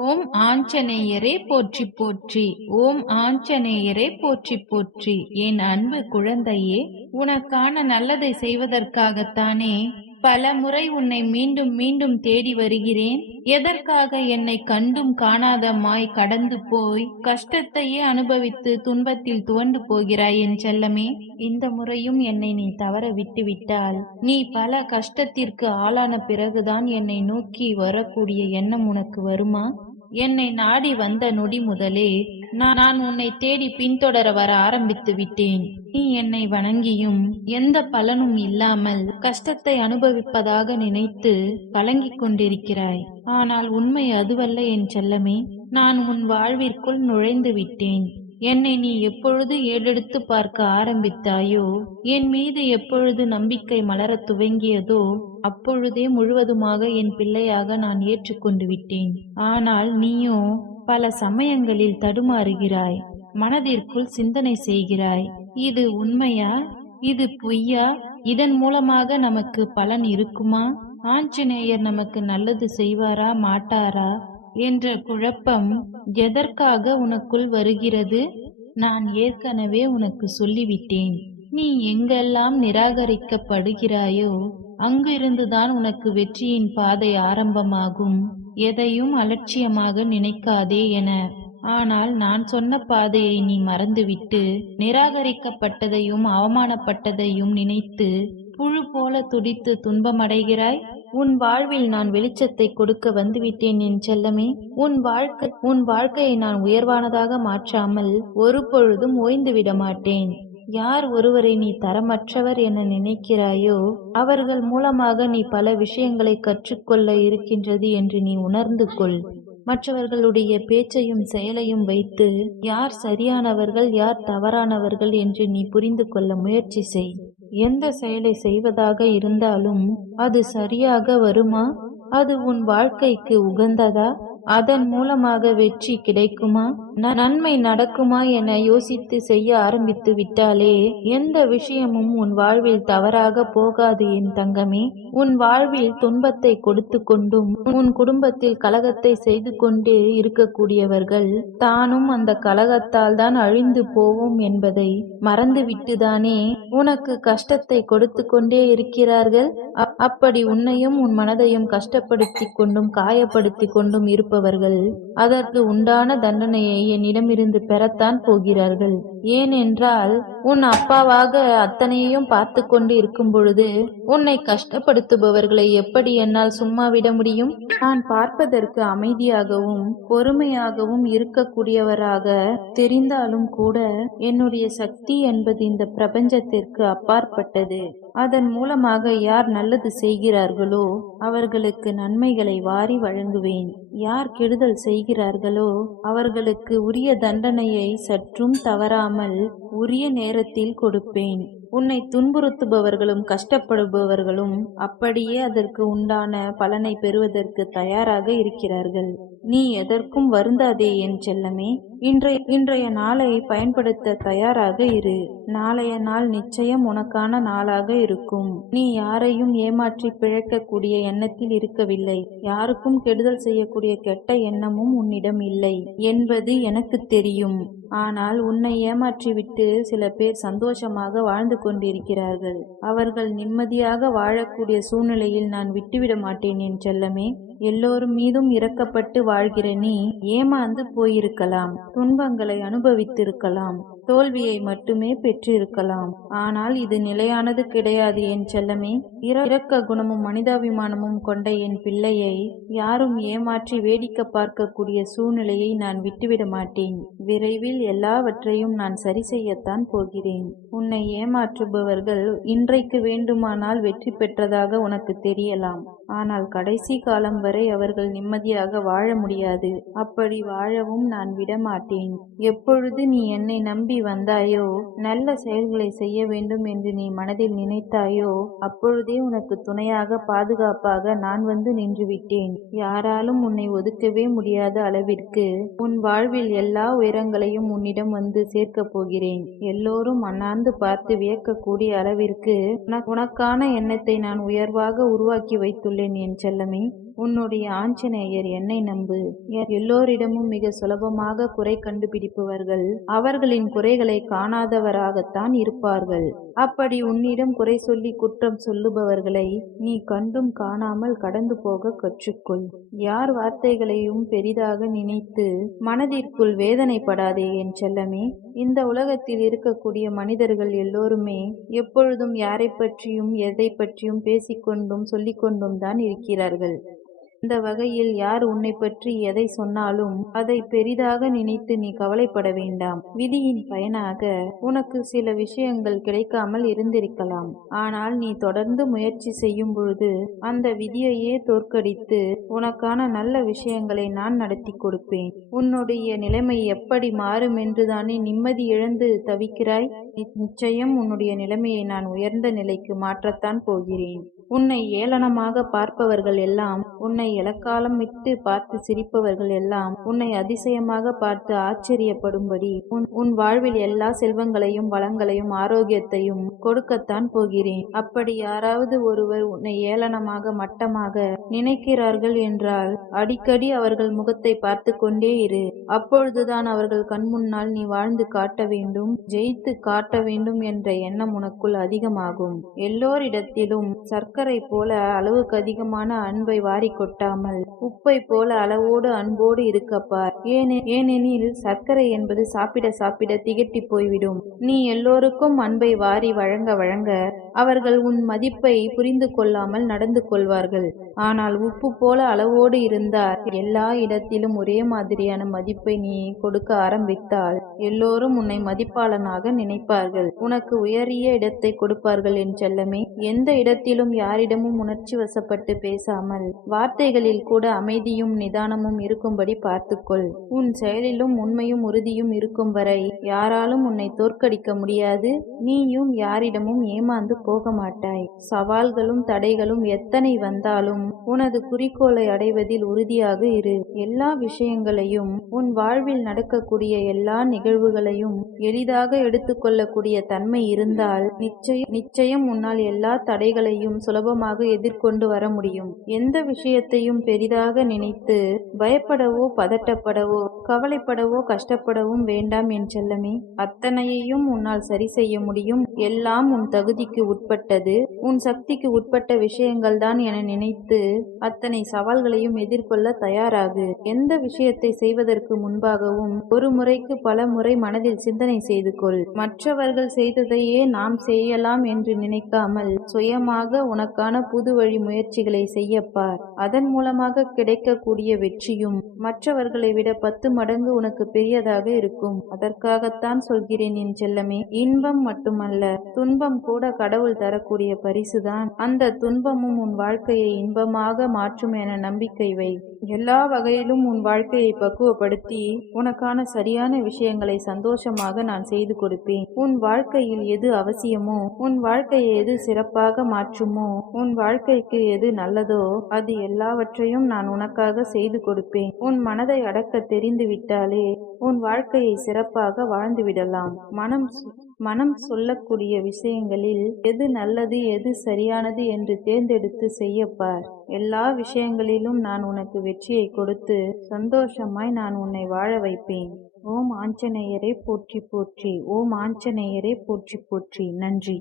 ஓம் ஆஞ்சநேயரே போற்றி போற்றி. ஓம் ஆஞ்சநேயரே போற்றி போற்றி. என் அன்பு குழந்தையே உனக்கான நல்லதை செய்வதற்காகத்தானே பல முறை உன்னை மீண்டும் மீண்டும் தேடி வருகிறேன். எதற்காக என்னை கண்டும் காணாதமாய் கடந்து போய் கஷ்டத்தையே அனுபவித்து துன்பத்தில் துவண்டு போகிறாய் என் செல்லமே. இந்த முறையும் என்னை நீ தவற விட்டுவிட்டால் நீ பல கஷ்டத்திற்கு ஆளான பிறகுதான் என்னை நோக்கி வரக்கூடிய எண்ணம் உனக்கு வருமா? என்னை நாடி வந்த நொடி முதலே நான் உன்னை தேடி பின்தொடர வர ஆரம்பித்து விட்டேன். நீ என்னை வணங்கியும் எந்த பலனும் இல்லாமல் கஷ்டத்தை அனுபவிப்பதாக நினைத்து கலங்கிக் கொண்டிருக்கிறாய். ஆனால் உண்மை அதுவல்ல என் செல்லமே நான் உன் வாழ்விற்குள் நுழைந்து விட்டேன். என்னை நீ எப்பொழுது ஏழெடுத்து பார்க்க ஆரம்பித்தாயோ என் மீது எப்பொழுது நம்பிக்கை மலரத் துவங்கியதோ அப்பொழுதே முழுவதுமாக என் பிள்ளையாக நான் ஏற்றுக்கொண்டு விட்டேன். ஆனால் நீயோ பல சமயங்களில் தடுமாறுகிறாய் மனதிற்குள் சிந்தனை செய்கிறாய் இது உண்மையா இது பொய்யா இதன் மூலமாக நமக்கு பலன் இருக்குமா? ஆஞ்சநேயர் நமக்கு நல்லது செய்வாரா மாட்டாரா? என்ற குழப்பம் எதற்காக உனக்குள் வருகிறது? நான் ஏற்கனவே உனக்கு சொல்லிவிட்டேன். நீ எங்கெல்லாம் நிராகரிக்கப்படுகிறாயோ அங்கிருந்துதான் உனக்கு வெற்றியின் பாதை ஆரம்பமாகும். எதையும் அலட்சியமாக நினைக்காதே என. ஆனால் நான் சொன்ன பாதையை நீ மறந்துவிட்டு நிராகரிக்கப்பட்டதையும் அவமானப்பட்டதையும் நினைத்து புழு போல துடித்து துன்பமடைகிறாய்? உன் வாழ்வில் நான் வெளிச்சத்தை கொடுக்க வந்துவிட்டேன் என் செல்லமே. உன் வாழ்க்கை உன் வாழ்க்கையை நான் உயர்வானதாக மாற்றாமல் ஒரு பொழுதும் ஓய்ந்து விட மாட்டேன். யார் ஒருவரை நீ தரமற்றவர் என நினைக்கிறாயோ அவர்கள் மூலமாக நீ பல விஷயங்களை கற்றுக்கொள்ள இருக்கின்றது என்று நீ உணர்ந்து கொள். மற்றவர்களுடைய பேச்சையும் செயலையும் வைத்து யார் சரியானவர்கள் யார் தவறானவர்கள் என்று நீ புரிந்து கொள்ள முயற்சி செய். எந்த செயலை செய்வதாக இருந்தாலும் அது சரியாக வருமா? அது உன் வாழ்க்கைக்கு உகந்ததா? அதன் மூலமாக வெற்றி கிடைக்குமா? நன்மை நடக்குமா என யோசித்து செய்ய ஆரம்பித்து விட்டாலே எந்த விஷயமும் உன் வாழ்வில் தவறாக போகாது என் தங்கமே. உன் வாழ்வில் துன்பத்தை கொடுத்து கொண்டும் உன் குடும்பத்தில் கலகத்தை செய்து கொண்டு இருக்கக்கூடியவர்கள் தானும் அந்த கலகத்தால் தான் அழிந்து போவோம் என்பதை மறந்துவிட்டுதானே உனக்கு கஷ்டத்தை கொடுத்து கொண்டே இருக்கிறார்கள்? அப்- அப்படி உன்னையும் உன் மனதையும் கஷ்டப்படுத்தி கொண்டும் காயப்படுத்தி கொண்டும் இருப்பவர்கள் அதற்கு உண்டான தண்டனையை என்னிடமிருந்து பெறத்தான் போகிறார்கள். ஏனென்றால் உன் அப்பாவாக அத்தனையையும் பார்த்து கொண்டு இருக்கும் பொழுது உன்னை கஷ்டப்படுத்துபவர்களை எப்படி என்னால் சும்மா விட முடியும்? நான் பார்ப்பதற்கு அமைதியாகவும் பொறுமையாகவும் இருக்கக்கூடியவராக தெரிந்தாலும் கூட என்னுடைய சக்தி என்பது இந்த பிரபஞ்சத்திற்கு அப்பாற்பட்டது. அதன் மூலமாக யார் நல்லது செய்கிறார்களோ அவர்களுக்கு நன்மைகளை வாரி வழங்குவேன். யார் கெடுதல் செய்கிறார்களோ அவர்களுக்கு உரிய தண்டனையை சற்றும் தவறாமல் உரிய நேரத்தில் கொடுப்பேன். உன்னை துன்புறுத்துபவர்களும் கஷ்டப்படுபவர்களும் அப்படியே அதற்கு உண்டான பலனை பெறுவதற்கு தயாராக இருக்கிறார்கள். நீ எதற்கும் வருந்தாதே என் செல்லமே. இன்றைய இன்றைய நாளை பயன்படுத்த தயாராக இரு. நாளைய நாள் நிச்சயம் உனக்கான நாளாக இருக்கும். நீ யாரையும் ஏமாற்றி பிழைக்கக்கூடிய எண்ணத்தில் இருக்கவில்லை. யாருக்கும் கெடுதல் செய்யக்கூடிய கெட்ட எண்ணமும் உன்னிடம் இல்லை என்பது எனக்கு தெரியும். ஆனால் உன்னை ஏமாற்றிவிட்டு சில பேர் சந்தோஷமாக வாழ்ந்து கொண்டிருக்கிறார்கள். அவர்கள் நிம்மதியாக வாழக்கூடிய சூழ்நிலையில் நான் விட்டுவிட மாட்டேன் என் செல்லமே எல்லோரும் மீதும் இறக்கப்பட்டு வாழ்கிற நீ ஏமாந்து போயிருக்கலாம் துன்பங்களை அனுபவித்திருக்கலாம். தோல்வியை மட்டுமே பெற்றிருக்கலாம். ஆனால் இது நிலையானது கிடையாது என் செல்லமே. இர- இரக்க குணமும் மனிதாபிமானமும் கொண்ட என் பிள்ளையை யாரும் ஏமாற்றி வேடிக்கை பார்க்கக்கூடிய சூழ்நிலையை நான் விட்டுவிட மாட்டேன். விரைவில் எல்லாவற்றையும் நான் சரி செய்யத்தான் போகிறேன். உன்னை ஏமாற்றுபவர்கள் இன்றைக்கு வேண்டுமானால் வெற்றி பெற்றதாக உனக்கு தெரியலாம். ஆனால் கடைசி காலம் வரை அவர்கள் நிம்மதியாக வாழ முடியாது. அப்படி வாழவும் நான் விடமாட்டேன். எப்பொழுது நீ என்னை நம்பி வந்தாயோ நல்ல செயல்களை செய்ய வேண்டும் என்று நீ மனதில் நினைத்தாயோ அப்பொழுதே உனக்கு துணையாக பாதுகாப்பாக நான் வந்து நின்றுவிட்டேன் யாராலும் உன்னை ஒதுக்கவே முடியாத அளவிற்கு உன் வாழ்வில் எல்லா உயரங்களையும் உன்னிடம் வந்து சேர்க்கப் போகிறேன். எல்லோரும் அண்ணாந்து பார்த்து வியக்கக்கூடிய அளவிற்கு உனக்- உனக்கான எண்ணத்தை நான் உயர்வாக உருவாக்கி வைத்துள்ளேன். என் செல்லமே உன்னுடைய ஆஞ்சநேயர் என்னை நம்பு. எல்லோரிடமும் மிக சுலபமாக குறை கண்டுபிடிப்பவர்கள். அவர்களின் குறைகளை காணாதவராகத்தான் இருப்பார்கள். அப்படி உன்னிடம் குறை சொல்லி குற்றம் சொல்லுபவர்களை நீ கண்டும் காணாமல் கடந்து போக கற்றுக்கொள். யார் வார்த்தைகளையும் பெரிதாக நினைத்து மனதிற்குள் வேதனைப்படாதே என் செல்லமே. இந்த உலகத்தில் இருக்கக்கூடிய மனிதர்கள் எல்லோருமே எப்பொழுதும் யாரை பற்றியும் எதை பற்றியும் பேசிக்கொண்டும் சொல்லிக்கொண்டும் தான் இருக்கிறார்கள். இந்த வகையில் யார் உன்னை பற்றி எதை சொன்னாலும் அதை பெரிதாக நினைத்து நீ கவலைப்பட வேண்டாம். விதியின் பயனாக உனக்கு சில விஷயங்கள் கிடைக்காமல் இருந்திருக்கலாம். ஆனால் நீ தொடர்ந்து முயற்சி செய்யும் பொழுது அந்த விதியையே தோற்கடித்து உனக்கான நல்ல விஷயங்களை நான் நடத்தி கொடுப்பேன். உன்னுடைய நிலைமை எப்படி மாறும் என்றுதானே நிம்மதி இழந்து தவிக்கிறாய்? நிச்சயம் உன்னுடைய நிலைமையை நான் உயர்ந்த நிலைக்கு மாற்றத்தான் போகிறேன். உன்னை ஏளனமாக பார்ப்பவர்கள் எல்லாம் உன்னை இலக்காலம் விட்டு பார்த்து சிரிப்பவர்கள் எல்லாம் உன்னை அதிசயமாக பார்த்து ஆச்சரியப்படும்படி உன் உன் வாழ்வில் எல்லா செல்வங்களையும் வளங்களையும் ஆரோக்கியத்தையும் கொடுக்கத்தான் போகிறேன். அப்படி யாராவது ஒருவர் உன்னை ஏளனமாக மட்டமாக நினைக்கிறார்கள் என்றால் அடிக்கடி அவர்கள் முகத்தை பார்த்து கொண்டே இரு. அப்பொழுதுதான் அவர்கள் கண்முன்னால் நீ வாழ்ந்து காட்ட வேண்டும் ஜெயித்து காட்ட வேண்டும் என்ற எண்ணம் உனக்குள் அதிகமாகும். எல்லோரிடத்திலும் சர்க்க சர்க்கரை போல அளவுக்கு அதிகமான அன்பை வாரி கொட்டாமல் உப்பை போல அளவோடு அன்போடு இருக்கப்பார் ஏனெனில் சர்க்கரை என்பது சாப்பிட சாப்பிட திகட்டி போய்விடும். நீ எல்லோருக்கும் அன்பை வாரி வழங்க வழங்க அவர்கள் உன் மதிப்பை புரிந்து கொள்ளாமல் நடந்து கொள்வார்கள். ஆனால் உப்பு போல அளவோடு இருந்தார். எல்லா இடத்திலும் ஒரே மாதிரியான மதிப்பை நீ கொடுக்க ஆரம்பித்தால் எல்லோரும் உன்னை மதிப்பாளனாக நினைப்பார்கள். உனக்கு உயரிய இடத்தை கொடுப்பார்கள் என் செல்லமே. எந்த இடத்திலும் யாரிடமும் உணர்ச்சி வசப்பட்டு பேசாமல் வார்த்தைகளில் கூட அமைதியும் நிதானமும் இருக்கும்படி பார்த்துக்கொள். உன் செயலிலும் உண்மையும் உறுதியும் இருக்கும் வரை யாராலும் உன்னை தோற்கடிக்க முடியாது. நீயும் யாரிடமும் ஏமாந்து போக மாட்டாய் சவால்களும் தடைகளும் எத்தனை வந்தாலும் உனது குறிக்கோளை அடைவதில் உறுதியாக இரு. எல்லா விஷயங்களையும் உன் வாழ்வில் நடக்கக்கூடிய எல்லா நிகழ்வுகளையும் எளிதாக எடுத்துக்கொள்ளக்கூடிய தன்மை இருந்தால் நிச்சயம் நிச்சயம் உன்னால் எல்லா தடைகளையும் சுலபமாக எதிர்கொண்டு வர முடியும். எந்த விஷயத்தையும் பெரிதாக நினைத்து பயப்படவோ பதட்டப்படவோ கவலைப்படவோ கஷ்டப்படவும் வேண்டாம் என் செல்லமே. அத்தனையையும் உன்னால் சரி செய்ய முடியும். எல்லாம் உன் தகுதிக்கு உட்பட்டது. உன் சக்திக்கு உட்பட்ட விஷயங்கள் தான் என நினைத்து அத்தனை சவால்களையும் எதிர்கொள்ள தயாராகு. எந்த விஷயத்தை செய்வதற்கு முன்பாகவும் ஒரு முறைக்கு பல முறை மனதில் சிந்தனை செய்து கொள். மற்றவர்கள் செய்ததையே நாம் செய்யலாம் என்று நினைக்காமல் சுயமாக உனக்கான புது வழி முயற்சிகளை செய்யப்பார். அதன் மூலமாக கிடைக்கக்கூடிய வெற்றியும் மற்றவர்களை விட பத்து மடங்கு உனக்கு பெரியதாக இருக்கும். அதற்காகத்தான் சொல்கிறேன் என் செல்லமே. இன்பம் மட்டுமல்ல துன்பம் கூட கடவுள் தரக்கூடிய பரிசுதான். அந்த துன்பமும் உன் வாழ்க்கையை இன்பமாக மாற்றும் என நம்பிக்கை வை. எல்லா வகையிலும் உன் வாழ்க்கையை பக்குவப்படுத்தி உனக்கான சரியான விஷயங்களை சந்தோஷமாக நான் செய்து கொடுப்பேன். உன் வாழ்க்கையில் எது அவசியமோ உன் வாழ்க்கையை எது சிறப்பாக மாற்றுமோ உன் வாழ்க்கைக்கு எது நல்லதோ அது எல்லாவற்றையும் நான் உனக்காக செய்து கொடுப்பேன். உன் மனதை அடக்க தெரிந்து விட்டாலே உன் வாழ்க்கையை சிறப்பாக வாழ்ந்து விடலாம். மனம் மனம் சொல்லக்கூடிய விஷயங்களில் எது நல்லது எது சரியானது என்று தேர்ந்தெடுத்து செய்யப்பார். எல்லா விஷயங்களிலும் நான் உனக்கு வெற்றியை கொடுத்து சந்தோஷமாய் நான் உன்னை வாழ வைப்பேன். ஓம் ஆஞ்சநேயரை போற்றி போற்றி ஓம் ஆஞ்சநேயரை போற்றி போற்றி. நன்றி.